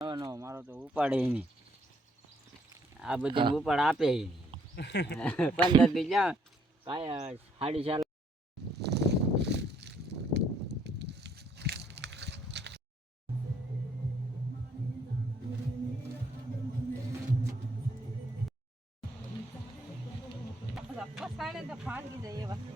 નો મારો તો ઉપાડે નહીં. આ બધી ઉપાડ આપે 15 થી જા કાયા 4.5 તો ભાગી જાય એ વસ્તુ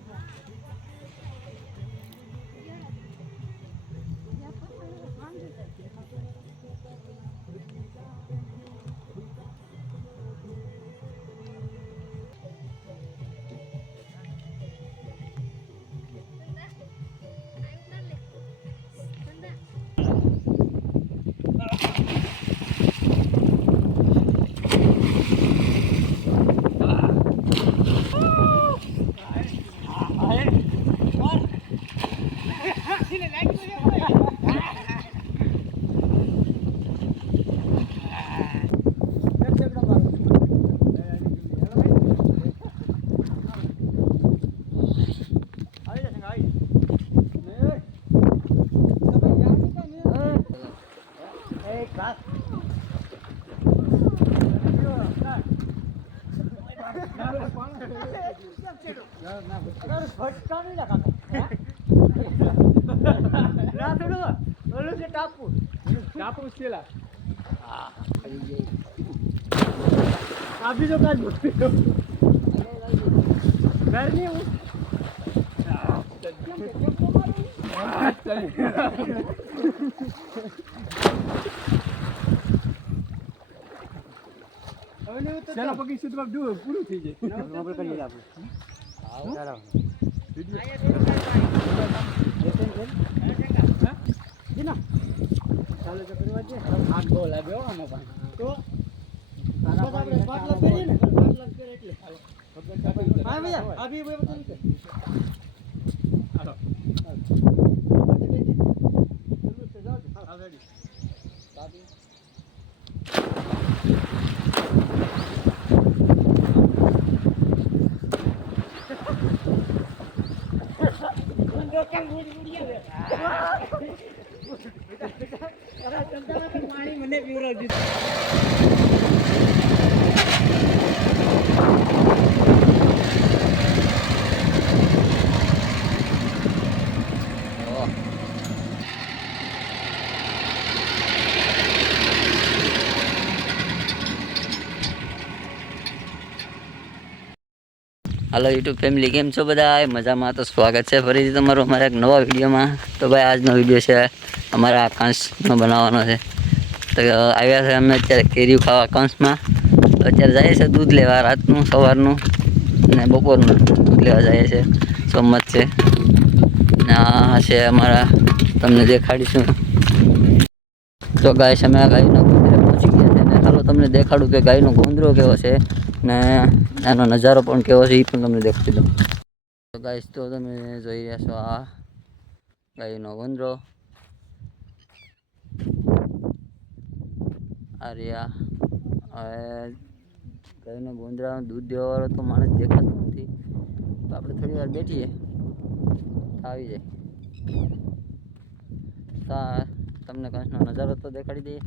ચાલો પગી સુધી દૂર પૂરું થઈ જાય. આપણે કરીએ આપણે. ચાલો ચાલો તો કરવા છે. હાથ બહુ લાગ્યો આમાં પણ તો આપણે પાટલા કરીએ ને પાટલા કરે એટલે હા ભૈયા આ બી બતાવી કે હાલો હા રેડી દાદી પાણી મને પીવડાવજો. હાલો યુટ્યુબ ફેમિલી, કેમ છો બધા? મજામાં? તો સ્વાગત છે ફરીથી તમારું અમારા એક નવા વિડીયોમાં. તો ભાઈ આજનો વિડીયો છે અમારા કંસનો બનાવવાનો છે. તો આવ્યા છે અમે અત્યારે કેરીઓ ખાવા કંસમાં. તો અત્યારે જઈએ છે દૂધ લેવા, રાતનું, સવારનું ને બપોરનું દૂધ લેવા જઈએ છે. સોમત છે ને આ છે અમારા, તમને દેખાડીશું. તો ગાય છે, અમે ગાયનો ગોંદરે પહોંચી ગયા છે ને ચાલો તમને દેખાડું કે ગાયનો ગોંદરો કેવો છે ને એનો નજારો પણ કેવો છે એ પણ તમને દેખાડી દઉં. તો ગાઈસ, તો તમે જોઈ રહ્યા છો આ ગાયનો ગોંદરો. આ રહ્યા હવે ગાયના ગોંદરાનું દૂધ દેવાવાળો તો માણસ દેખાતો નથી. તો આપણે થોડી વાર બેઠીએ તો આવી જાય. તમને કંસનો નજારો તો દેખાડી દઈએ.